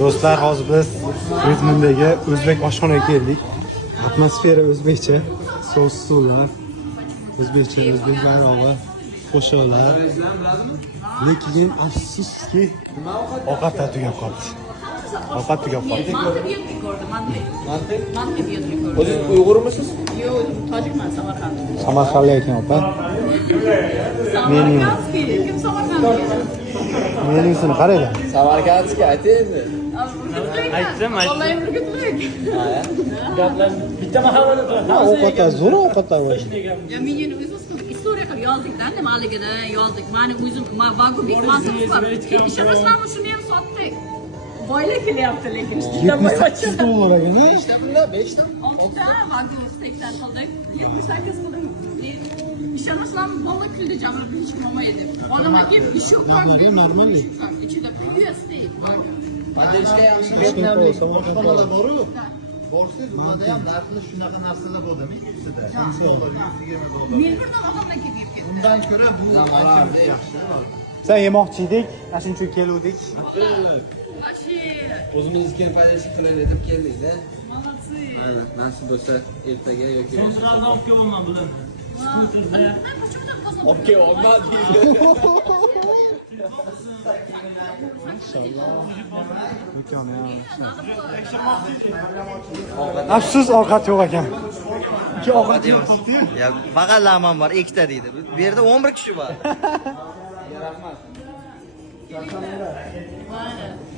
Do'stlar, hozir biz Rizmondagi o'zbek oshxonaga keldik. Atmosfera o'zbekcha, so'zlar o'zbekcha, o'zbek bayrog'i, qo'shiqlar. Lekin afsuski ovqatlar tugab qoldi. Ovqat tugab qoldi. Mantı bir rekordu, mantı bir rekordu. O'zingiz Uyg'urmisiz? Yo'q, tojikman, Samarqand. Samarqandlik ekan opa. Samarqandskiy, kim Samarqandlik? Menyusini qaranglar. Samarqandskiy aytaymi? Aytdim. Vallahi burgutlik. Gaplar bitta mahallada turadi. Ovqatlar zo'r ovqatlar bor. Ya men endi o'zimiz istoriya qilib yozdik-da, nimaligini yozdik. Mani o'zim vagubik mantimiz bor. Ishonasizlarmi, shuni ham sotdik. Boylar kelyapti lekin ishdan boyvachcha. $8 ekan. 5 ta pullar, 5 ta. 6 ta vagub steyklar qildik. 78 qildik. Ishonasizlarmi, bola kuldi jamlab hech kim olmaydi. Olaman deb ish yo'q. Normalniy. Ichida plyuya steyk. Adashga yaxshi Oshxonalar boru. Borsiz, ularda ham narxli shunaqa narsalar bo'ldimi? $100, Melburdan odamlar kelib ketdi. Undan ko'ra bu ancha yaxshi. Sen yemoqchi edik, ana shuncha uchun keluvdik. Vashi, o'zimizga foydasi qilaylik deb keldik-da. молодцы. Aynan, nasib bo'lsa ertaga yoki So'zlarni olib kelaman bular. olib kelib olma deydi. Afsus ovqat yo'q ekan. Ikki ovqat Yo'q. Ya faqat lag'mon bor, ikkita deydi. Bu yerda 11 kishi bor. Mayli.